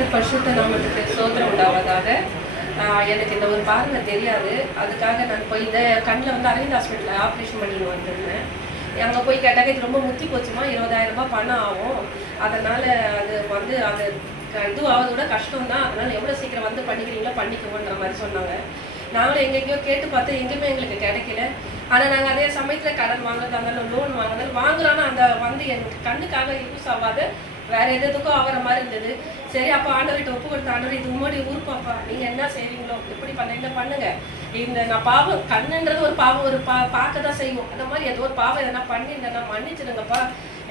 கர்த்தர் பரிசுத்த நாமத்துக்கு ஸ்தோத்திரம் உண்டாவதாக. எனக்கு இந்த ஒரு பார்வை தெரியாது. அதுக்காக நான் போய் இந்த கண்ணில் வந்து அரவிந்த் ஹாஸ்பிட்டலில் ஆப்ரேஷன் பண்ணிட்டு வந்திருந்தேன். அங்கே போய் கேட்டாக்க இது ரொம்ப முத்தி போச்சுமா, 20,000 ரூபாய் பணம் ஆகும், அதனால் அது வந்து அது இது ஆகுதோட கஷ்டம் தான், அதனால் எவ்வளோ சீக்கிரம் வந்து பண்ணிக்கிறீங்களோ பண்ணிக்குவோன்ற மாதிரி சொன்னாங்க. நாங்களும் எங்கெங்கேயோ கேட்டு பார்த்து எங்கேயுமே எங்களுக்கு கிடைக்கல. ஆனால் நாங்கள் அதே சமயத்தில் கடன் வாங்குறதா இருந்தாலும் லோன் வாங்குறதாலும் வாங்குறோன்னா அந்த வந்து எனக்கு கண்ணுக்காக யூஸ் ஆகாது, வேற எதுக்கும் ஆகிற மாதிரி இருந்தது. சரி, அப்போ ஆண்டவர்கிட்ட ஒப்பு கொடுத்த, ஆண்டவர் இது உங்களுடைய ஊருப்பாப்பா, நீங்கள் என்ன செய்வீங்களோ எப்படி பண்ணீங்கன்னா பண்ணுங்க. இந்த நான் பாவம், கண்ணுன்றது ஒரு பாவம், ஒரு பார்க்க தான் செய்வோம். அந்த மாதிரி ஏதோ ஒரு பாவம் எதனா பண்ணியிருந்தேன்னா மன்னிச்சிடுங்கப்பா,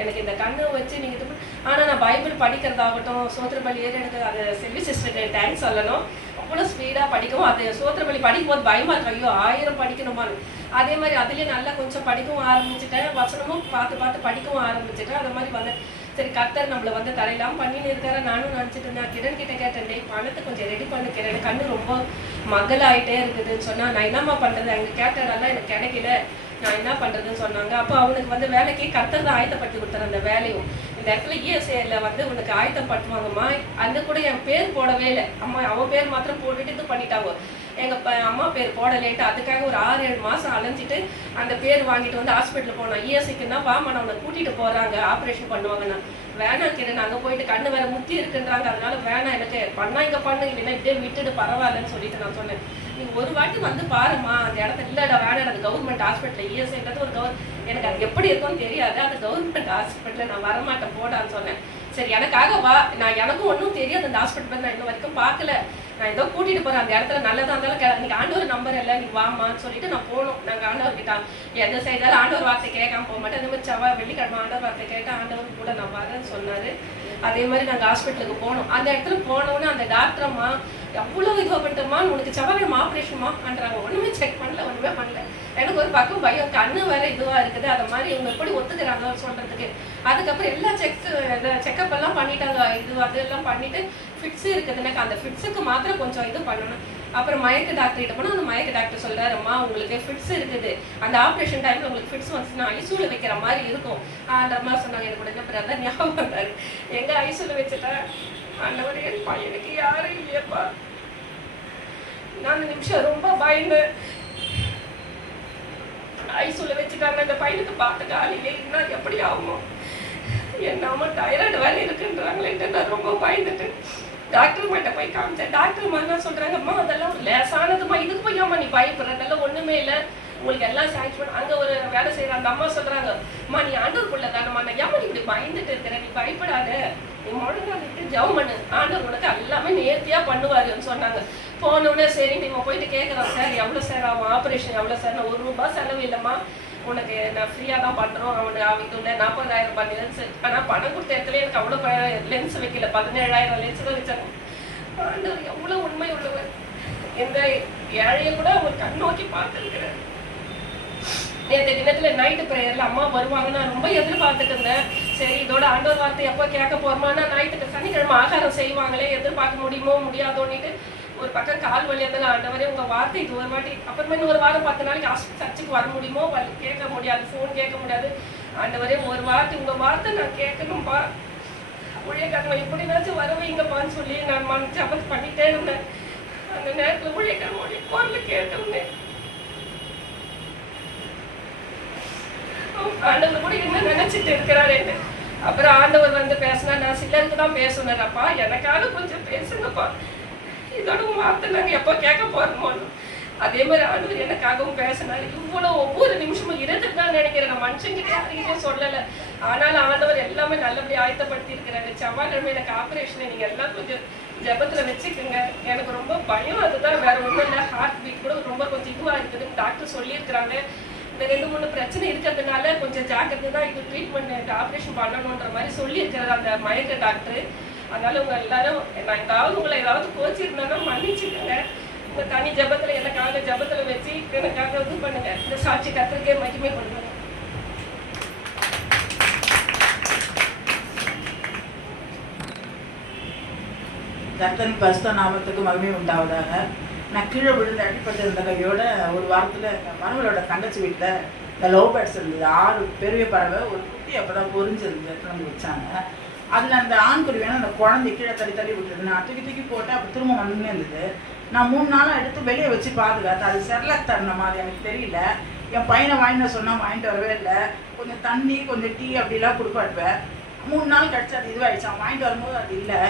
எனக்கு இந்த கண்ணை வச்சு நீங்கள் இது. ஆனால் நான் பைபிள் படிக்கிறதாகட்டும், சோத்திர பலி ஏறெடுக்க அது செல்வி சிஸ்டருக்கு தேங்க்ஸ் சொல்லணும். அவ்வளோ ஸ்பீடாக படிக்கவும், அது சோத்திர பலி படிக்கும் போது பயமாக இருக்கும், ஐயோ 1000 படிக்கணுமான்னு. அதே மாதிரி அதுலேயே நல்லா கொஞ்சம் படிக்கவும் ஆரம்பிச்சுட்டேன், வசனமும் பார்த்து பார்த்து படிக்கவும் ஆரம்பிச்சுட்டேன். அது மாதிரி வந்து சரி கர்த்தர் நம்மளை வந்து தரையெல்லாம் பண்ணின்னு இருக்காரு. நானும் நினச்சிட்டு இருந்தேன். கிரண் கிட்ட கேட்டேன், பணத்தை கொஞ்சம் ரெடி பண்ணிக்கிறேன், எனக்கு கண்ணு ரொம்ப மகளாயிட்டே இருக்குதுன்னு சொன்னால், நான் என்னம்மா பண்ணுறது, அங்கே கேட்டதெல்லாம் எனக்கு கிடைக்கல, நான் என்ன பண்ணுறதுன்னு சொன்னாங்க. அப்போ அவனுக்கு வந்து வேலைக்கு கர்த்தர் தான் ஆயத்தப்படுத்தி கொடுத்தாரு அந்த வேலையும். இந்த இடத்துல இஎஸ்ஐயில் வந்து உனக்கு ஆயத்தப்படுத்துவாங்கம்மா, அந்த கூட என் பேர் போடவே இல்லை அம்மா, அவன் பேர் மாத்திரம் போட்டுட்டு இது பண்ணிட்டாங்க. எங்கள் அம்மா பேர் போடலேட்டு அதுக்காக ஒரு 6-7 மாதம் அலைஞ்சிட்டு அந்த பேர் வாங்கிட்டு வந்து ஹாஸ்பிட்டலில் போனோம். இஎஸ்ஐக்குன்னா வாமா நான் உன்னை கூட்டிகிட்டு போகிறாங்க, ஆப்ரேஷன் பண்ணுவாங்கண்ணா. வேணாம் கிரண், அங்கே போயிட்டு கண்ணு வேற முத்தி இருக்குன்றாங்க, அதனால வேணாம், எனக்கு பண்ணா இங்கே பண்ணு, இல்லைன்னா இப்படியே விட்டுட்டு பரவாயில்லன்னு சொல்லிட்டு நான் சொன்னேன். நீங்கள் ஒரு வாட்டி வந்து பாருமா அந்த இடத்துல. இல்லைடா வேணாம், அது கவர்மெண்ட் ஹாஸ்பிட்டல், இஎஸ்ஐன்றது ஒரு எனக்கு அது எப்படி இருக்கும்னு தெரியாது, அது கவர்மெண்ட் ஹாஸ்பிட்டலில் நான் வரமாட்டேன் போடான்னு சொன்னேன். சரி எனக்காக வா, நான் எனக்கும் ஒன்றும் தெரியாது அந்த ஹாஸ்பிட்டல், நான் இன்னும் வரைக்கும் பார்க்கல, நான் ஏதோ கூட்டிகிட்டு போகிறேன் அந்த இடத்துல நல்லதாக இருந்தாலும் நீங்கள் ஆண்டவர் நம்பர் இல்லை, நீ வாமான்னு சொல்லிட்டு நான் போகணும். நாங்கள் ஆண்டவர்கிட்ட எந்த செய்தாலும் ஆண்டவர் வார்த்தை கேட்காம போக மாட்டேன். அதே மாதிரி வெள்ளிக்கிழமை ஆண்டவர் வார்த்தை கேட்டால் ஆண்டவர் கூட நான் வரேன்னு சொன்னார். அதே மாதிரி நாங்கள் ஹாஸ்பிட்டலுக்கு போனோம். அந்த இடத்துல போனோன்னே அந்த டாக்டர் அம்மா எவ்வளோ இதுவாக பண்ணிட்டோமா, உனக்கு செவ்வாய்க்கிழமை ஆப்ரேஷன்மான்றாங்க. ஒன்றுமே செக் பண்ணல, ஒன்றுமே பண்ணல. எனக்கு ஒரு பக்கம் பயம், கண்ணு வேற இதுவாக இருக்குது, அதை மாதிரி இவங்க எப்படி ஒத்துக்கிறாங்க சொல்கிறதுக்கு. அதுக்கப்புறம் எல்லா செக்கப் எல்லாம் பண்ணிட்டாங்க, இது அதெல்லாம் பண்ணிட்டு ஃபிட்ஸு இருக்குது, எனக்கு அந்த ஃபிட்ஸுக்கு மாத்திரம் கொஞ்சம் இது பண்ணணும். அப்புறம் மயக்க டாக்டர்கிட்ட போனால் அந்த மயக்க டாக்டர் சொல்கிறாரு, அம்மா உங்களுக்கு ஃபிட்ஸ் இருக்குது, அந்த ஆப்ரேஷன் டைமில் உங்களுக்கு ஃபிட்ஸ் வந்துச்சுன்னா ஐசூவில் வைக்கிற மாதிரி இருக்கும் அந்த அம்மா சொன்னாங்க. எனக்கு உடனே அப்புறம் அதான் ஞாபகம் பண்ணாரு, எங்கே ஐசூவில் வச்சுட்டேன் ஆண்டவர், என் பையனுக்கு யாரும் இல்லையப்பா. நான் அந்த நிமிஷம் ரொம்ப பயந்தேன். ஐசூவில் வச்சுட்டாங்க, அந்த பையனுக்கு பார்த்து காலையிலே இன்னும் எப்படி ஆகுமோ, என்னம்மா டைராய்டு வேலை இருக்குன்றாங்களேன்ட்டு நான் ரொம்ப பயந்துட்டேன். டாக்டர் கிட்ட போய் காமிச்சேன். டாக்டர் மாதிரி தான் சொல்கிறாங்க, அம்மா அதெல்லாம் லேசானதுமா, இதுக்கு போய் அம்மா நீ பயப்படுற, அதெல்லாம் ஒன்றுமே இல்லை, உங்களுக்கு எல்லாம் சாங்க்ஷன். அங்கே ஒரு வேலை செய்கிற அந்த அம்மா சொல்கிறாங்க, அம்மா நீ ஆண்டவருக்குள்ள தானம்மா, நான் ஏம்மா நீ இப்படி பயந்துட்டு இருக்கிற, நீ பயப்படாத, நீ முழங்காலிட்டு ஜெபம் பண்ணு, ஆண்டவர் உனக்கு எல்லாமே நேர்த்தியாக பண்ணுவாருன்னு சொன்னாங்க. போனோடனே சரி நீங்கள் போயிட்டு கேட்குறோம், சார் எவ்வளோ சார் ஆகும் ஆப்ரேஷன், எவ்வளோ சார், நான் 1 ரூபா செலவு இல்லைம்மா, உனக்கு நான் ஃப்ரீயாக தான் பண்ணுறோம், அவனுக்கு அவங்களுக்கு 40,000 ரூபாய் லென்ஸு. ஆனால் பணம் கொடுத்த இடத்துல எனக்கு அவ்வளோ லென்ஸ் வைக்கல, 17,000 லென்ஸ் தான் வச்சாங்க. ஆண்டவர் எவ்வளோ உண்மை உள்ளவர், எந்த ஏழையை கூட அவர் கண் நோக்கி பார்த்துருக்கிறேன். நேற்று தினத்தில் நைட்டு ப்ரேயரில் அம்மா வருவாங்க, நான் ரொம்ப எதிர்பார்த்துட்டு இருந்தேன். சரி இதோட ஆண்டவர் வார்த்தை எப்போ கேட்க போகிறோமானா, நைட்டுக்கு சனிக்கிழமை ஆகாரம் செய்வாங்களே, எதிர்பார்க்க முடியுமோ முடியாதோன்னிட்டு ஒரு பக்கம் கால் வழி இருந்தாலும் ஆண்டவரே உங்கள் வார்த்தை இது ஒரு வாட்டி, அப்புறமா இன்னொரு வாரம் 10 நாளைக்கு சர்ச்சுக்கு வர முடியுமோ, கேட்க முடியாது, ஃபோன் கேட்க முடியாது, ஆண்டவரே ஒரு வார்த்தை உங்கள் வார்த்தை நான் கேட்கணும்ப்பா, ஊழியக்காரங்க எப்படினாச்சும் வரவைங்கப்பான்னு சொல்லி நான் ஜபம் பண்ணிட்டே இருந்தேன். அந்த நேரத்தில் ஊழியக்காரங்களுடைய குரல் கேட்டோன்னே ஆண்டவர் கூட என்ன நினைச்சிட்டு இருக்கிறாரு. அப்புறம் ஆண்டவர் வந்து பேசினா, நான் சிலருக்கு தான் பேசுனேன்ப்பா, எனக்காக கொஞ்சம் பேசுங்கப்பா, இதோட வார்த்தை நாங்கள் எப்போ கேட்க போறோமோன்னு. அதே மாதிரி ஆண்டவர் எனக்காகவும் பேசினாரு. இவ்வளோ ஒவ்வொரு நிமிஷமும் இருந்துட்டு தான் நினைக்கிறேன், நான் மனுஷங்கிட்ட யாருக்கிட்டே சொல்லலை, ஆனாலும் ஆண்டவர் எல்லாமே நல்லபடியாக ஆயத்தப்படுத்தி இருக்கிறாரு. செவ்வாய்க்கிழமை எனக்கு ஆப்ரேஷனை நீங்கள் எல்லாம் கொஞ்சம் ஜபத்தில் வச்சுக்கோங்க. எனக்கு ரொம்ப பயம், அதுதான், வேற ஒன்றும் இல்லை. ஹார்ட் பீட் கூட ரொம்ப கொஞ்சம் இதுவாக இருக்குதுன்னு டாக்டர் சொல்லியிருக்கிறாங்க. இந்த 2-3 பிரச்சனை இருக்கிறதுனால கொஞ்சம் ஜாக்கிரதை தான் இது ட்ரீட்மெண்ட் ஆப்ரேஷன் பண்ணணுன்ற மாதிரி சொல்லியிருக்கிறார் அந்த மயக்க டாக்டர். அதனால உங்க எல்லாரும், நான் உங்களை ஏதாவது கோச்சிருந்தேன்னா மன்னிச்சுக்கோங்க. இந்த தனி ஜபத்துல எனக்காக ஜபத்துல வச்சு எனக்காக இது பண்ணுங்க. இந்த சாட்சி கர்த்தருக்கே மகிமை பண்ணுங்க. கர்த்தரின் பரிசுத்த நாமத்துக்கு மகிமை உண்டாவதாக. நான் கீழே விழுந்து அடிப்பட்டு இருந்த கையோட ஒரு வாரத்தில் மனவளோட தங்கச்சி வீட்டில் இந்த லவ் பேர்ட்ஸ் இருந்தது. 6 பெரிய பறவை, ஒரு குட்டி அப்போ தான் பொறிஞ்சிருந்து எடுத்துகிட்டு வந்து வச்சாங்க. அதில் அந்த ஆண்குருவி வேணும் அந்த குழந்தை கீழே தள்ளி தள்ளி விட்டுருது. நான் தூக்கி தூக்கி போட்டு அப்போ திரும்ப வந்துன்னே இருந்தது. நான் 3 நாளாக எடுத்து வெளியே வச்சு பாதுகாத்து அது செர்லாக் தரணும் மாதிரி எனக்கு தெரியல. என் பையனை வாங்கிட்டு சொன்னால் வாங்கிட்டு வரவே இல்லை. கொஞ்சம் தண்ணி கொஞ்சம் டீ அப்படிலாம் கொடுப்பாட்பேன். 3 நாள் கழிச்சு அது இதுவாகிடுச்சு. அவன் வாங்கிட்டு வரும்போது அது இல்லை.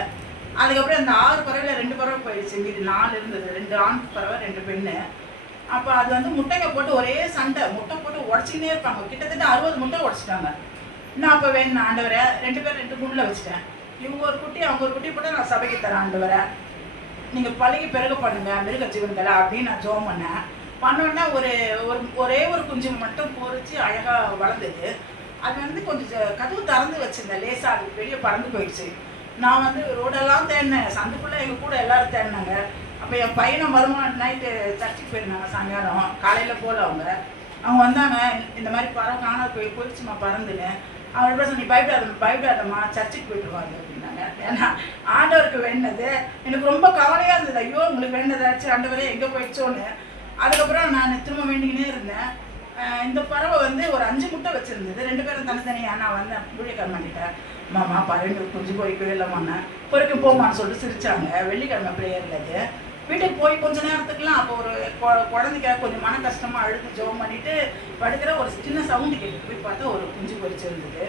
அதுக்கப்புறம் அந்த 6 பறவையில் 2 பறவை போயிடுச்சு. மீது 4 இருந்தது. 2 ஆண் பறவை 2 பெண்ணு. அப்போ அது வந்து முட்டைங்க போட்டு ஒரே சண்டை, முட்டை போட்டு உடச்சிக்கினே இருப்பாங்க. கிட்டத்தட்ட 60 முட்டை உடச்சிட்டாங்க. நான் அப்போ வேணும் ஆண்டவரை 2 பேர் 2 குண்டில் வச்சுட்டேன். இவங்க ஒரு குட்டி அவங்க ஒரு குட்டி போட்டு நான் சபைக்கு தரேன் ஆண்டவரை, நீங்கள் பழகி பிறகு பண்ணுங்க மிருக ஜீவன்களை அப்படின்னு நான் ஜோம் பண்ணேன். பண்ணோன்னா ஒரே ஒரு குஞ்சு மட்டும் பொறிச்சு அழகாக வளர்ந்தது. அது வந்து கொஞ்சம் கதவு திறந்து வச்சுருந்தேன். லேசாக அது வெளியே பறந்து போயிடுச்சு. நான் வந்து ரோடெல்லாம் தேடினேன். சந்துக்குள்ளே எங்கள் கூட எல்லோரும் தேடினாங்க. அப்போ என் பையனை மறுநாள் நைட்டு சர்ச்சுக்கு போயிருந்தாங்க. சாயங்காலம் காலையில் போல் அவங்க வந்தாங்க. இந்த மாதிரி பறவை காண போயிடுச்சுமா பறந்துன்னு. அவங்க எப்படி நீ பயப்படாதம்மா சர்ச்சுக்கு போயிட்டு வாங்க அப்படின்னாங்க. ஏன்னா ஆண்டவருக்கு வேண்டது எனக்கு ரொம்ப கவலையாக இருந்தது. ஐயோ உங்களுக்கு வேண்டதாச்சு ஆண்டவரே எங்கே போயிடுச்சோன்னு. அதுக்கப்புறம் நான் திரும்ப வேண்டிக்கினே இருந்தேன். இந்த பறவை வந்து ஒரு 5 முட்டை வச்சுருந்தது. 2 பேரும் தனித்தனியாக நான் வந்தேன் ஊழியக்காரன் பண்ணிட்டேன். மாமா பறவை குஞ்சு பொறிக்கவே இல்லைம்மாண்ணே பொறிக்க போமான்னு சொல்லிட்டு சிரிச்சாங்க. வெள்ளிக்கிழமை ப்ரேயரில் அது வீட்டுக்கு போய் கொஞ்சம் நேரத்துக்குலாம் அப்போ ஒரு குழந்தைக்காக கொஞ்சம் மன கஷ்டமாக அழுது ஜோம் பண்ணிவிட்டு படுக்கிற ஒரு சின்ன சவுண்டு கேட்டு போய் பார்த்தா ஒரு குஞ்சு பொறிச்சிருந்தது.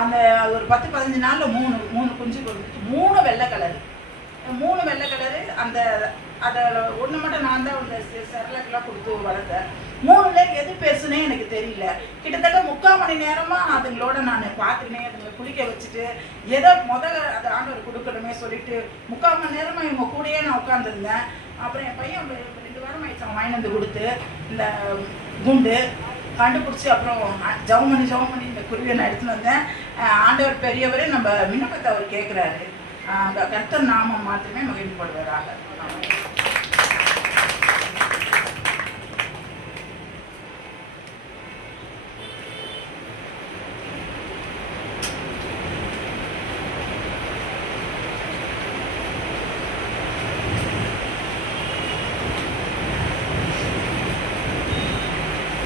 அந்த ஒரு 10-15 நாளில் 3 குஞ்சு பொறிச்சு 3 வெள்ளை கலரு 3 வெள்ளை கலரு. அந்த அதை ஒன்று மட்டும் நான் தான் அந்த செர்லாக்கெலாம் கொடுத்து வளர்த்தேன். 3ல எது பேசுனே எனக்கு தெரியல. கிட்டத்தட்ட 3/4 மணி நேரமாக அதுங்களோட நான் பார்த்துக்கினே அதுங்களை குளிக்க வச்சுட்டு எதை அதை ஆண்டவர் கொடுக்கணுமே சொல்லிட்டு 3/4 மணி நேரமாக இவங்க கூடயே நான் உட்காந்துருந்தேன். அப்புறம் என் பையன் 2 வாரம் ஆயிடுச்சு அவன் வாங்கி வந்து கொடுத்து இந்த குண்டு கண்டுபிடிச்சி அப்புறம் ஜவம் பண்ணி இந்த குருவியை நான் எடுத்துன்னு வந்தேன். ஆண்டவர் பெரியவரே நம்ம விண்ணப்பத்தை அவர் கேட்குறாரு. அந்த கர்த்தர் நாமம் மாத்திரமே மகிழ்ப்படுவதாக.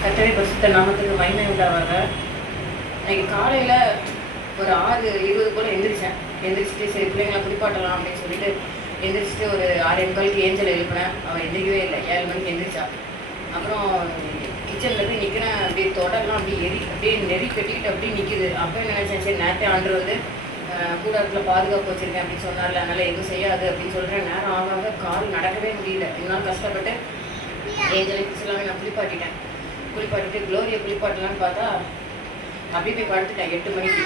கர்த்தருடைய பரிசுத்த நாமத்துக்கு மகிமை உண்டாவாக. இன்னைக்கு காலையில் ஒரு 6:20 போல் எந்திரிச்சிட்டு சரி பிள்ளைங்களை குளிப்பாட்டலாம் அப்படின்னு சொல்லிட்டு எந்திரிச்சிட்டு ஒரு 6:45 ஏஞ்சல் எழுப்பினேன். அவன் எந்திரிக்கவே இல்லை. 7 மணிக்கு எந்திரிச்சா. அப்புறம் கிச்சனில் போய் நிற்கிறேன். அப்படியே தொடரெல்லாம் அப்படியே நெறி கட்டிக்கிட்டு அப்படியே நிற்கிது. அப்போ என்ன நினச்சேன், சரி நேரத்தை ஆண்டு வந்து கூடாரத்தில் பாதுகாப்பு வச்சுருக்கேன் அப்படின்னு சொன்னார்ல, அதனால் எதுவும் செய்யாது அப்படின்னு சொல்கிறேன். நேரம் ஆக கால் நடக்கவே முடியல. இன்னும் கஷ்டப்பட்டு ஏஞ்சல் எல்லாமே நான் குளிப்பாட்டிட்டு க்ளோரியை குளிப்பாட்டலான்னு பார்த்தா அப்படியே போய் படுத்துட்டேன் 8 மணிக்கு.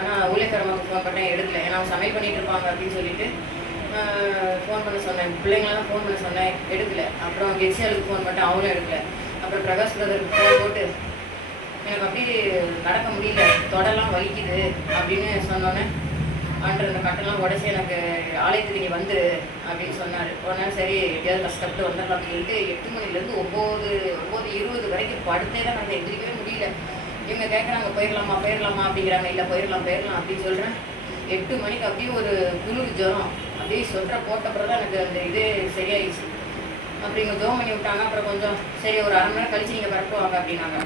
ஆனால் ஊழியக்காரமாக ஃபோன் பண்ணேன், எடுக்கல. ஏன்னா அவங்க சமையல் பண்ணிகிட்டு இருப்பாங்க அப்படின்னு சொல்லிட்டு ஃபோன் பண்ண சொன்னேன். பிள்ளைங்களெல்லாம் ஃபோன் பண்ண சொன்னேன், எடுக்கல. அப்புறம் கெட்சியாளுக்கு ஃபோன் பண்ணிட்டேன், அவங்களும் எடுக்கல. அப்புறம் பிரகாஷ் பிரதருக்கு ஃபோன் போட்டு எனக்கு அப்படியே நடக்க முடியல, தொடலாம் வலிக்குது அப்படின்னு சொன்னோன்னே ஆண்டு அந்த கட்டெல்லாம் உடச்சி எனக்கு ஆலயத்துக்கு நீ வந்துரு அப்படின்னு சொன்னார். உடனே சரி எப்படியாவது கஷ்டப்பட்டு வந்துடலாம் அப்படின்னு சொல்லிட்டு 8 மணிலேருந்து 9:20 வரைக்கும் படுத்தே தான் நான் எந்திரிக்கவே முடியல. இவங்க கேட்குறாங்க போயிடலாமா அப்படிங்கிறாங்க. இல்லை போயிடலாம் அப்படின்னு சொல்கிறேன். 8 மணிக்கு அப்படியே ஒரு குளிர் ஜுரம் அப்படியே சொல்கிற போட்டப்புறம் தான் எனக்கு அந்த இது சரியாயிடுச்சு. அப்படி இங்கே ஜோம் பண்ணி விட்டாங்க. அப்புறம் கொஞ்சம் சரி ஒரு 1/2 மணி நேரம் கழிச்சு நீங்கள் பரப்புவாங்க அப்படின்னாங்க.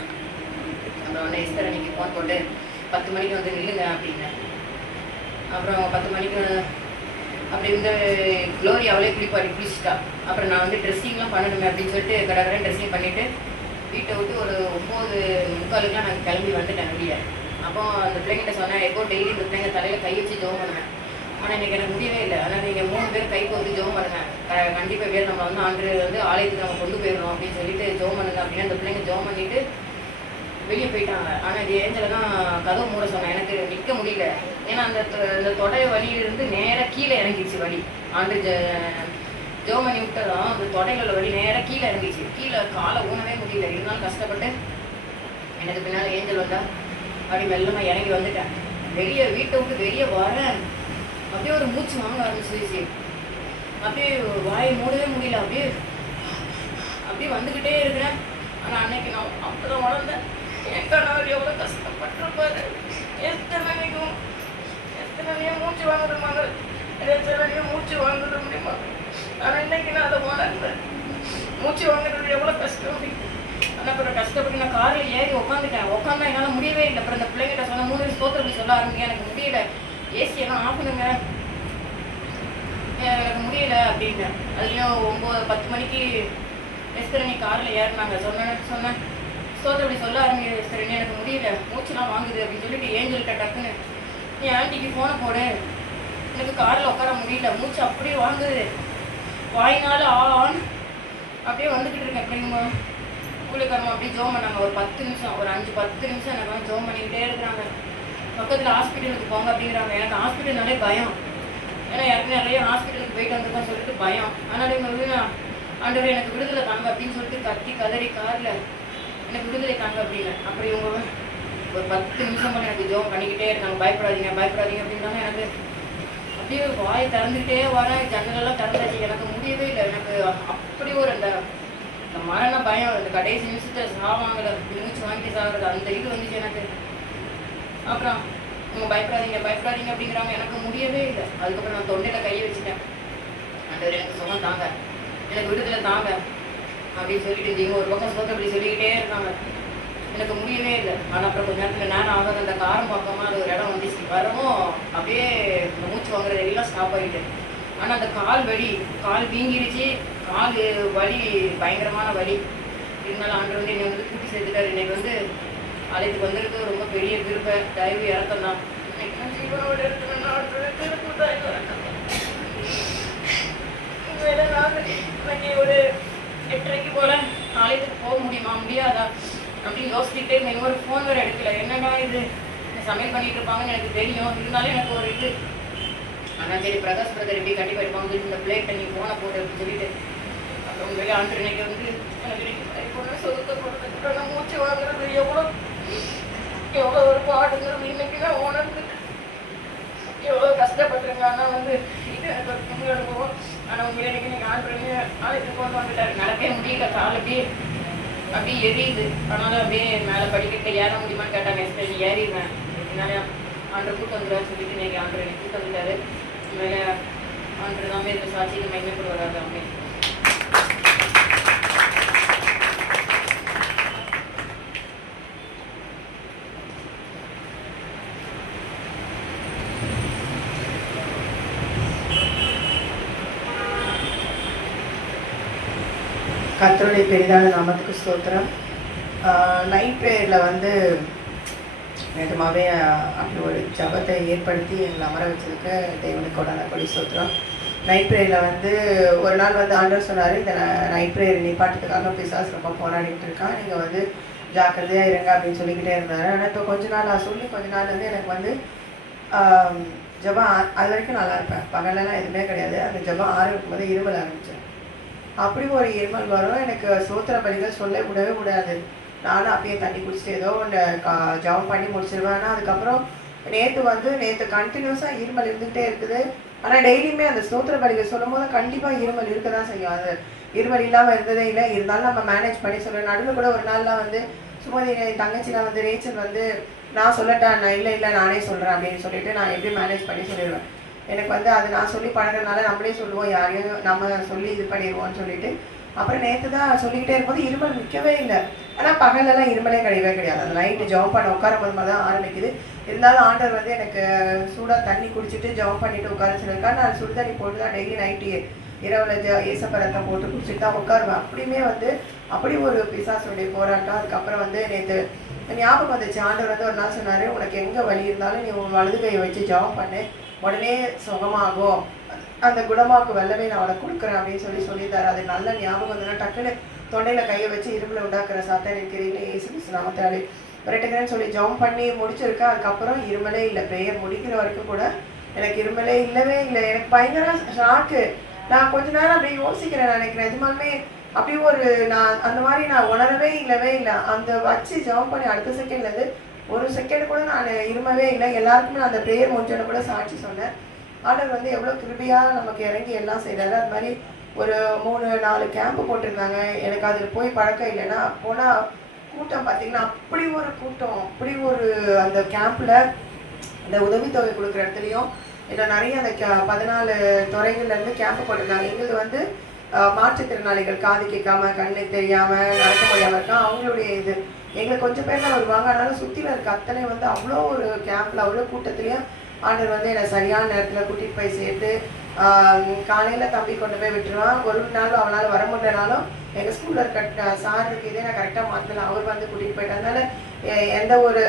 அப்புறம் வந்து ஈஸ்வரன் அன்னைக்கு ஃபோன் போட்டு 10 மணிக்கு வந்து நில்லுங்க அப்படின்னேன். அப்புறம் 10 மணிக்கு அப்படி வந்து க்ளோரி அவளே குளிச்சிட்டா. அப்புறம் நான் வந்து ட்ரெஸ்ஸிங்லாம் பண்ணணுமே அப்படின்னு சொல்லிட்டு கடற்கரை ட்ரெஸ்ஸிங் பண்ணிவிட்டு வீட்டை விட்டு ஒரு 9:45 நான் கிளம்பி வந்துட்டேன் வெளியே. அப்போ அந்த பிள்ளைங்கிட்ட சொன்னேன், எப்போ டெய்லி இந்த பிள்ளைங்க தலையில் கை வச்சு ஜோம் பண்ணுவேன். ஆனால் இன்றைக்கி எனக்கு முடியவே இல்லை. ஆனால் நீங்கள் 3 பேர் கைக்கு வந்து ஜோம் பண்ணுங்க, கண்டிப்பாக பேர் நம்ம வந்து ஆண்டு வந்து ஆலயத்துக்கு நம்ம கொண்டு போயிடணும் அப்படின்னு சொல்லிட்டு ஜோம் பண்ணுங்க அப்படின்னு அந்த பிள்ளைங்க ஜோம் பண்ணிவிட்டு வெளியே போயிட்டாங்க. ஆனால் இது ஏஞ்சல தான் கதவு மூட சொன்னேன். எனக்கு நிற்க முடியல. ஏன்னா அந்த தொடை வலியிலிருந்து நேராக கீழே இறங்கிடுச்சு வலி. ஆண்டு ஜோம் பண்ணி விட்டதும் அந்த தொடைகளில் வலி நேராக கீழே இறங்கிச்சு. கீழே காலை ஊனவே முடியல. இருந்தாலும் கஷ்டப்பட்டு எனக்கு பின்னால் ஏஞ்சல் வந்தா அப்படி மெல்லமாக இறங்கி வந்துட்டேன். வீட்டை விட்டு வெளியே வரேன். அப்படியே ஒரு மூச்சு வாங்க ஆரம்பிச்சிருச்சு. அப்படியே வாயை மூடவே முடியல. அப்படியே வந்துக்கிட்டே இருக்கிறேன். ஆனால் அன்னைக்கு நான் அப்போதான் வளர்ந்தேன். என் கணவர் எவ்வளோ கஷ்டப்பட்டிருப்பாரு. எத்தனையும் மூச்சு வாங்குற மகள், எத்தனையும் மூச்சு வாங்குற முடியுமா? ஆனால் இன்னைக்கு நான் அதை வளர்ந்தேன். மூச்சு வாங்குறது எவ்வளோ கஷ்டம் அப்படின்னு. ஆனால் அப்புறம் கஷ்டப்பட்டு நான் காரில் ஏறி உட்காந்துட்டேன். உட்காந்தா என்னால் முடியவே இல்லை. அப்புறம் அந்த பிள்ளைங்கிட்ட சொன்ன 3 ஸ்தோத்திரம் சொல்ல ஆரம்பிக்க எனக்கு முடியல. ஏசி எல்லாம் ஆஃப் பண்ணுங்க, எனக்கு முடியல அப்படின்னேன். அதுலேயும் 9-10 மணிக்கு எஸ்தரணி காரில் ஏறினாங்க. சொன்னேன் சோதனை அப்படி சொல்ல ஆரம்பிங்க, எஸ்தரணி எனக்கு முடியல, மூச்சுலாம் வாங்குது அப்படின்னு சொல்லிட்டு ஏஞ்சல்கிட்ட டக்குன்னு நீ ஆண்டிக்கு ஃபோனை போடு, எனக்கு காரில் உட்கார முடியல, மூச்சு அப்படியே வாங்குது, வாயினால ஆன் அப்படியே வந்துக்கிட்டு இருக்கேன். அப்படிங்க கூலிக்காரமா அப்படியே ஜோம் பண்ணாங்க. ஒரு 10 நிமிஷம், ஒரு 5-10 நிமிஷம் எனக்கு வந்து ஜோம் பண்ணிக்கிட்டே இருக்கிறாங்க. பக்கத்தில் ஹாஸ்பிட்டலுக்கு போங்க அப்படிங்கிறாங்க. எனக்கு ஹாஸ்பிட்டல்னாலே பயம், ஏன்னா யாருக்கும் நிறைய ஹாஸ்பிட்டலுக்கு போயிட்டு வந்திருக்கோன்னு சொல்லிட்டு பயம். அதனால இவங்க வந்து ஆண்டவர் எனக்கு விடுதலை தாங்க அப்படின்னு சொல்லிட்டு கத்தி கதறி காரில் எனக்கு விடுதலை தாங்க அப்படின்னு. அப்படி இவங்க ஒரு 10 நிமிஷம் போல எனக்கு ஜோம் பண்ணிக்கிட்டே இருக்காங்க. பயப்படாதீங்க அப்படின்னாங்க. எனக்கு அப்படியே வாய் திறந்துக்கிட்டே வரேன், ஜன்னலெல்லாம் திறந்தாச்சு, எனக்கு முடியவே இல்லை. எனக்கு அப்படி ஒரு அந்த மரண பயம், இந்த கடைசி நிமிஷத்தில் சாவாங்கல, மூச்சு வாங்கி சாகுறது, அந்த இது வந்துச்சு எனக்கு. அப்புறம் அவங்க பயப்படாதீங்க அப்படிங்கிறாங்க. எனக்கு முடியவே இல்லை. அதுக்கப்புறம் நான் தொண்டையில் கையை வச்சுட்டேன். ஆண்டவர் எனக்கு சுகம் தாங்க, எனக்கு விடுதலை தாங்க அப்படின்னு சொல்லிட்டு இருந்தீங்க. ஒரு பக்கம் சோத்தை அப்படி சொல்லிக்கிட்டே இருக்காங்க. எனக்கு முடியவே இல்லை. ஆனால் அப்புறம் கொஞ்ச நேரத்தில் நேரம் ஆகாது, அந்த காரம் பக்கமாக அது ஒரு இடம் வந்துச்சு. வரவும் அப்படியே இந்த மூச்சு வாங்குறது எல்லாம் ஸ்டாப் ஆகிட்டு. ஆனால் அந்த கால் வீங்கிடுச்சு, கால் வலி, பயங்கரமான வலி. இருந்தாலும் ஆண்டவர் வந்து என்னை வந்து கூட்டி சேர்த்துட்டார். இன்னைக்கு வந்து அழைத்து வந்திருக்கு ரொம்ப பெரிய விருப்ப தயவு இறக்கம் தான். இன்னைக்கு நான் ஜீவனோடு இருக்கணும்னா இன்னைக்கு ஒரு 8:30 போல ஆலயத்துக்கு போக முடியாதா அப்படின்னு யோசிச்சுட்டே இருந்தேன். ஒரு ஃபோன் வேறு எடுக்கல. என்னடா இது, சமையல் பண்ணிட்டு இருப்பாங்கன்னு எனக்கு தெரியும். இருந்தாலும் எனக்கு ஒரு இது, ஆனால் சரி பிரகாஷ் பிரதர் எப்படி கண்டிப்பாக இருப்பாங்க, இந்த பிளேட் நீ ஃபோனை போட்டு அப்படின்னு சொல்லிட்டு அப்புறம் உண்மையிலே ஆண்டு இன்னைக்கு வந்து எனக்கு சொத்தை கொடுத்துட்டு மூச்சு வாங்குறது எவ்வளோ ஒரு பாடுங்கிறது இன்னைக்கு தான் உணர்ந்து எவ்வளோ கஷ்டப்பட்டுருங்க. ஆனால் வந்து இது எனக்கு ஒரு புது அனுபவம். ஆனால் உண்மையிலே இன்னைக்கு நீங்கள் ஆண்டு நாளைக்கு கொண்டு வந்துட்டாரு. நடக்கவே முடியல, கால் அப்படியே எரியுது. ஆனாலும் அப்படியே மேலே படிக்கட்டில் ஏற முடியுமான்னு கேட்டாங்க. எஸ்பெஷலி ஏறிடுவேன், என்னால ஆண்டு கூட்டம் வந்துடுவான்னு சொல்லிட்டு இன்னைக்கு ஆண்டு எனக்கு கூட்டம் வந்துட்டாரு. உண்மையில ஆண்டு தான் இந்த சாட்சிக்கு மைமே கூட வராது. அவங்க கர்த்தருடைய பெரிதான நாமத்துக்கு ஸ்தோத்திரம். நைட் ப்ரேயரில் வந்து நிஜமாகவே அப்படி ஒரு ஜபத்தை ஏற்படுத்தி எங்களை அமர வச்சதுக்கு தேவனுக்கு கொடி ஸ்தோத்திரம். நைட் ப்ரேயரில் வந்து ஒரு நாள் வந்து ஆண்டவர் சொன்னார், இந்த நைட் ப்ரேயர் நிப்பாட்டத்துக்காக பிசாசு ரொம்ப போராடிட்டு இருக்கான், நீங்கள் வந்து ஜாக்கிரதையாக இருங்க அப்படின்னு சொல்லிக்கிட்டே இருந்தார். ஆனால் இப்போ கொஞ்ச நாள் வந்து எனக்கு வந்து ஜபம் அது வரைக்கும் நல்லா இருப்பேன், பகலெல்லாம் எதுவுமே கிடையாது. அந்த ஜபம் ஆரம்பிக்கும் போது இருமல் ஆரம்பித்தேன். அப்படி ஒரு இருமல் வரும். எனக்கு சோத்திர பலிகள் சொல்ல விடவே கூடாது. நானும் அப்பயே தண்ணி குடிச்சிட்டு ஏதோ ஒன்று ஜபம் பண்ணி முடிச்சிருவேன். ஆனால் அதுக்கப்புறம் நேற்று கண்டினியூஸாக இருமல் இருந்துகிட்டே இருக்குது. ஆனால் டெய்லியுமே அந்த ஸ்தோத்திர பலிகள் சொல்லும் போது கண்டிப்பாக இருமல் இருக்க தான் செய்யும். அது இருமல் இல்லாமல் இருந்ததே இல்லை. இருந்தாலும் நம்ம மேனேஜ் பண்ணி சொல்லுவேன். நடுவில் கூட ஒரு நாள்லாம் வந்து சுமதி தங்கச்சிலாம் வந்து ரேச்சல் வந்து நான் சொல்லட்டேன், நான் இல்லை நானே சொல்கிறேன் அப்படின்னு சொல்லிட்டு நான் எப்படி மேனேஜ் பண்ணி சொல்லிடுவேன். எனக்கு வந்து அது நான் சொல்லி பழகிறதுனால நம்மளே சொல்லுவோம், யாரையும் நம்ம சொல்லி இது பண்ணிடுவோம்னு சொல்லிட்டு. அப்புறம் நேற்று தான் சொல்லிக்கிட்டே இருக்கும்போது இருமல் நிற்கவே இல்லை. ஆனால் பகலெல்லாம் இருமலே கிடையாது. அந்த நைட்டு ஜபம் பண்ண உட்காரும் போது தான் ஆரம்பிக்குது. இருந்தாலும் ஆண்டவர் வந்து எனக்கு சூடாக தண்ணி குடிச்சிட்டு ஜபம் பண்ணிட்டு உட்கார சொல்லியிருக்காரு. நான் சுடு தண்ணி போட்டு தான் டெய்லி நைட்டு இரவில் ஏசப்பரத்தை போட்டு குடிச்சிட்டு தான் உட்காருவேன். அப்படியுமே வந்து அப்படி ஒரு பிசாசுடைய போராட்டம். அதுக்கப்புறம் வந்து நேற்று ஞாபகம் வந்துச்சு, ஆண்டவர் வந்து ஒரு நாள் சொன்னார், உனக்கு எங்கே வலி இருந்தாலும் நீ உன் வலது கையை வச்சு ஜபம் பண்ணு, உடனே சுகமாகும், அந்த குணமாக்கு வெள்ளமே நான் உனக்கு கொடுக்குறேன் அப்படின்னு சொல்லித்தாரு. அது நல்ல ஞாபகம் வந்ததுன்னா டக்குன்னு தொண்டையில் கையை வச்சு இரும்பில் உண்டாக்குற சாத்தான் இருக்கிறீங்களே ஏசு நாமத்தாலே விரட்டுக்கிறேன்னு சொல்லி ஜபம் பண்ணி முடிச்சிருக்கேன். அதுக்கப்புறம் இருமலே இல்லை. ப்ரேயர் முடிக்கிற வரைக்கும் கூட எனக்கு இருமலே இல்லவே இல்லை. எனக்கு பயங்கர ஷாக்கு. நான் கொஞ்ச நேரம் அப்படியே யோசிக்கிறேன், எனக்கு நிஜமாலுமே அப்படி ஒரு நான் அந்த மாதிரி நான் உணரவே இல்லை. அந்த வச்சு ஜபம் பண்ணி அடுத்த செகண்ட்லேருந்து ஒரு செகண்ட் கூட நான் இருமவே இல்லை. எல்லாருக்குமே நான் அந்த ப்ரேயர் முடிஞ்சோன்னு கூட சாட்சி சொன்னேன். ஆண்டவர் வந்து எவ்வளோ கிருபையாக நமக்கு இறங்கி எல்லாம் செய்கிறாரு. அது மாதிரி ஒரு 3-4 கேம்ப்பு போட்டிருந்தாங்க. எனக்கு அதில் போய் பழக்கம் இல்லைன்னா போனால் கூட்டம் பார்த்திங்கன்னா அப்படி ஒரு கூட்டம், அப்படி ஒரு அந்த கேம்பில் அந்த உதவித்தொகை கொடுக்குற இடத்துலையும் இன்னும் நிறைய அந்த 14 துறைகள்லேருந்து கேம்ப்பு போட்டிருந்தாங்க. எங்களுக்கு வந்து மாற்றுத்திறனாளிகள், காது கேட்காம கண்ணு தெரியாமல் நடக்க முடியாமல் இருக்கா, அவங்களுடைய இது எங்களுக்கு கொஞ்சம் பேர் தான் வருவாங்க. அதனால சுற்றில இருக்க அத்தனை வந்து அவ்வளோ ஒரு கேம்பில் அவ்வளோ கூட்டத்துலேயும் ஆண்டவர் வந்து என்னை சரியான நேரத்தில் கூட்டிகிட்டு போய் சேர்த்து காலையில் தம்பி கொண்டு போய் விட்டுருவான். ஒரு நாள் அவனால் வர முடியலனாலும் எங்கள் ஸ்கூலில் இருக்க சாருக்கு இதே நான் கரெக்டாக மாற்றல, அவர் வந்து கூட்டிகிட்டு போயிட்டு. அதனால எந்த ஒரு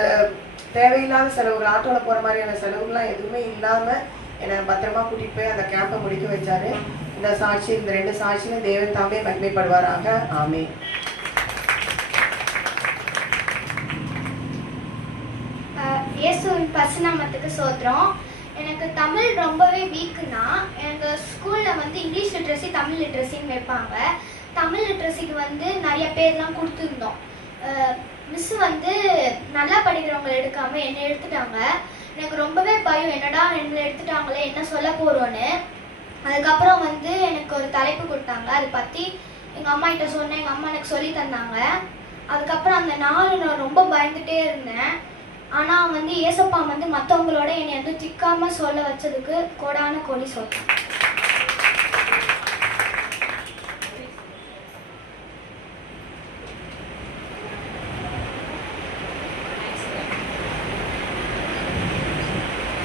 தேவையில்லாத செலவுகள், ஆட்டோவில் போகிற மாதிரியான செலவுகள்லாம் எதுவுமே இல்லாமல் என்னை பத்திரமா கூட்டிகிட்டு போய் அந்த கேம்பை முடிக்க வச்சாரு. இந்த சாட்சி, இந்த 2 சாட்சியும் தேவன் தாமே மகிமைப்படுவாராக. ஆமென். இயேசுவின் பரிசுநாமத்துக்கு ஸ்தோத்திரம். எனக்கு தமிழ் ரொம்பவே வீக்குன்னா, எங்கள் ஸ்கூலில் வந்து இங்கிலீஷ் லிட்ரஸி தமிழ் லிட்ரஸின்னு வைப்பாங்க. தமிழ் லிட்ரஸிக்கு வந்து நிறைய பேர்லாம் கொடுத்துருந்தோம். மிஸ்ஸு வந்து நல்லா படிக்கிறவங்களை எடுக்காமல் என்னை எடுத்துட்டாங்க. எனக்கு ரொம்பவே பயம், என்னடா என்னை எடுத்துட்டாங்களே, என்ன சொல்ல போகிறோன்னு. அதுக்கப்புறம் வந்து எனக்கு ஒரு தலைப்பு கொடுத்தாங்க, அதை பற்றி எங்கள் அம்மா கிட்ட சொன்னேன். எங்கள் அம்மா எனக்கு சொல்லி தந்தாங்க. அதுக்கப்புறம் அந்த நாள் நான் ரொம்ப பயந்துகிட்டே இருந்தேன். ஆனால் வந்து ஏசப்பா வந்து மற்றவங்களோட என்னை வந்து திக்காமல் சொல்ல வச்சதுக்கு கோடான கோடி சொல்றேன்.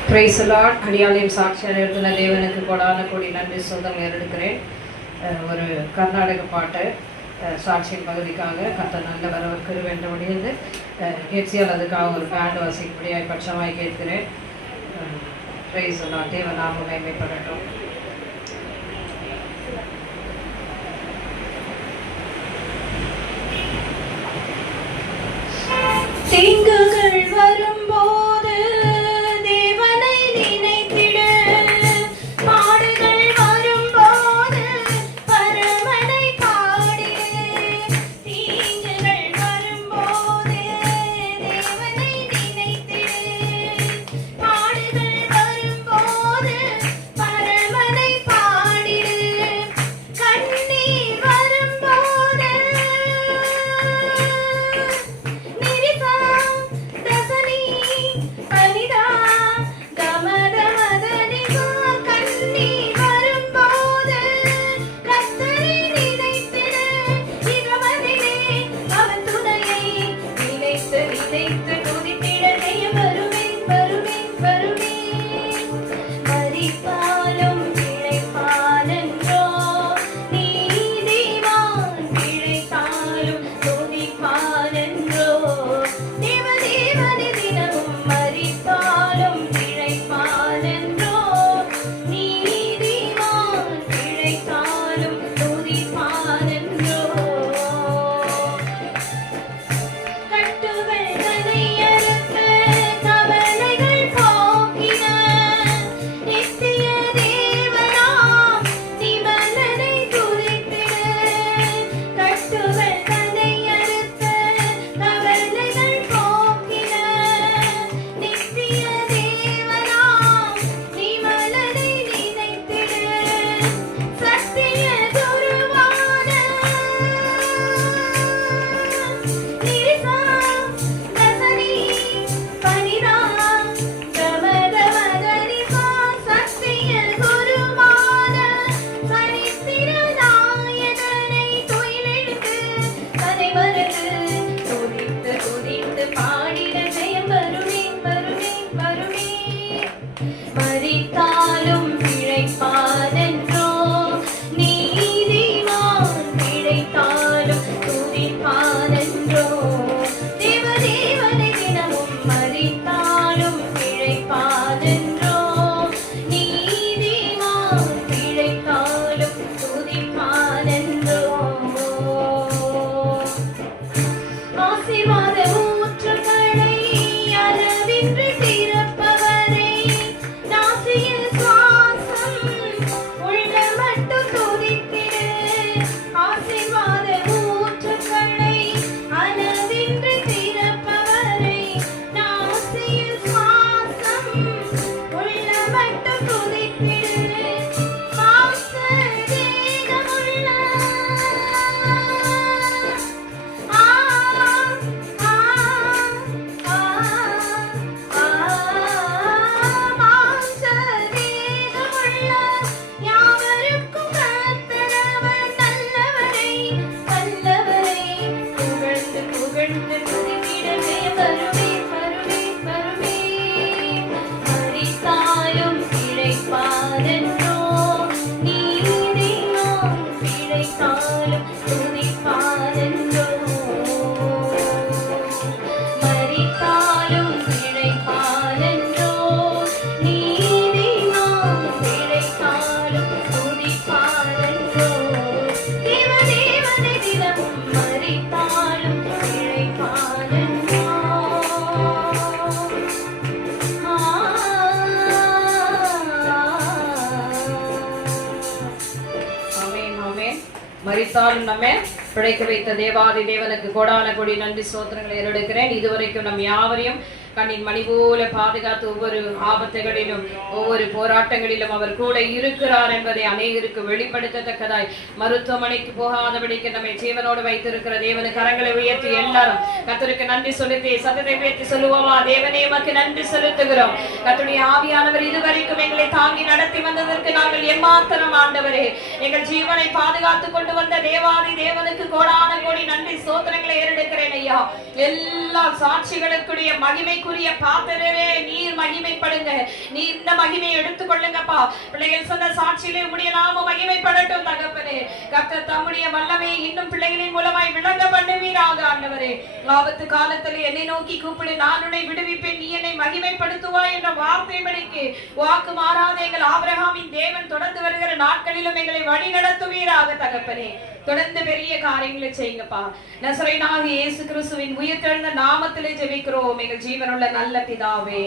Praise the Lord. அடியாளையும் சாட்சியாக எழுதின தேவனுக்கு கோடான கோடி நன்றி சொந்தம் ஏறெடுக்கிறேன். ஒரு கர்நாடக பாட்டு சாட்சியின் பகுதிக்காக கர்த்தர் நல்ல வரவர் கிருபையின்படியிருந்து ஹெச்சியால் அதுக்காக ஒரு பேண்ட் வாசிக்கும்படியாய் பட்சமாய் கேட்கிறேன். Praise the Lord. தேவ நாமம் மகிமைப்படட்டும். தீங்குகள் வரும்போது தேவனை நினைத்திடு, பாடுகள் வரும்போது பரமனை பாடிடு. தீங்குகள் வரும்போது தேவனை நினைத்திடு, பாடுகள் வரும்போது பரமனை பாடிடு. கண்ணீர் வரும்போது தசனி மரித்தாலும் நம்ம பிழைக்க வைத்த தேவாதி தேவனுக்கு கோடான கோடி நன்றி ஸ்தோத்திரங்களை ஏறெடுக்கிறேன். இதுவரைக்கும் நம் யாவரையும் கண்ணின் மணி போல பாதுகாத்து ஒவ்வொரு ஆபத்துகளிலும் ஒவ்வொரு போராட்டங்களிலும் அவர் கூட இருக்கிறார் என்பதை அநேகருக்கு வெளிப்படுத்தத்தக்கதாய் மருத்துவமனைக்கு போகாதபடிக்கு நம்மை ஜீவனோடு வைத்திருக்கிற தேவனு கரங்களை உயர்த்தி எல்லாரும் கர்த்தருக்கு நன்றி செலுத்தி சத்தத்தை உயர்த்தி சொல்லுவோமா? தேவனே உமக்கு நன்றி செலுத்துகிறோம். கர்த்தருடைய ஆவியானவர் இதுவரைக்கும் எங்களை தாங்கி நடத்தி வந்ததற்கு நாங்கள் எம்மாத்திரம் ஆண்டவரே. எங்கள் ஜீவனை பாதுகாத்து கொண்டு வந்த தேவாதி தேவனுக்கு கோடான கோடி நன்றி ஸ்தோத்திரங்களை ஏறெடுக்கிறேன் ஐயா. எல்லா சாட்சிகளுக்குரிய மகிமை பாத்திரரே நீர் மகிமைப்படுங்க. நீர் இந்த மகிமையை எடுத்துக்கொள்ளுங்கப்பா. பிள்ளைகள் சொன்ன சாட்சியிலே உம்முடைய நாமம் மகிமைப்படட்டும் தகப்பனே. கர்த்தர் தம்முடைய வல்லமையை இன்னும் பிள்ளைகளின் மூலமாய் விளங்க பண்ணுவீராக ஆண்டவரே. ஆபத்து காலத்தில் என்னை நோக்கி கூப்பிடு, நான் உன்னை விடுவிப்பேன், நீ என்னை மகிமைப்படுத்துவாய் என்ற வார்த்தைபடிக்கு வாக்கு மாறாத எங்கள் ஆபிரகாமின் தேவன் தொடர்ந்து வருகிற நாட்களிலும் எங்களை வழி நடத்துவீராக தகப்பனே. தொடர்ந்து பெரிய காரியங்களை செய்யுங்கப்பா. நசரேயனாகிய இயேசு கிறிஸ்துவின் உயிர்த்தெழுந்த நாமத்திலே ஜெபிக்கிறோம் எங்கள் ஜீவனுள்ள நல்ல பிதாவே.